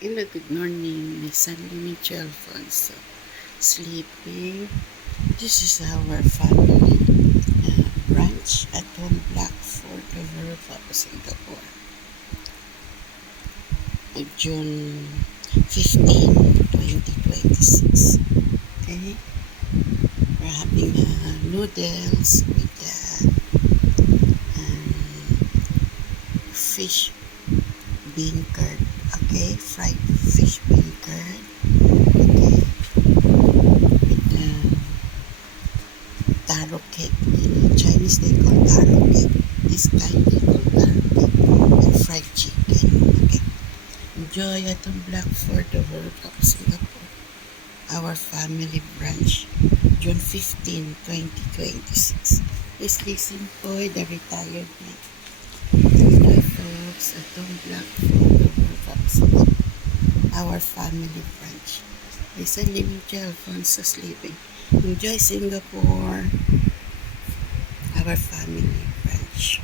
Hello, good morning. My son Luigi Alfonso sleeping. This is our family branch at home Blackford, Verva, Singapore. June 15, 2026. Okay? We're having noodles with fish bean curd. Okay? Fried fish bean curd. Okay? With taro cake. Chinese they call taro cake. This kind they call taro cake. And fried chicken. Okay? Enjoy at the Blackford, the World Cup, Singapore. Our family branch, June 15, 2026. Please listen po, the retired man. Enjoy folks at the Blackford, the World Cup, Singapore. Our family branch. Listen, Luigi Alfonso sleeping. Enjoy Singapore. Our family branch.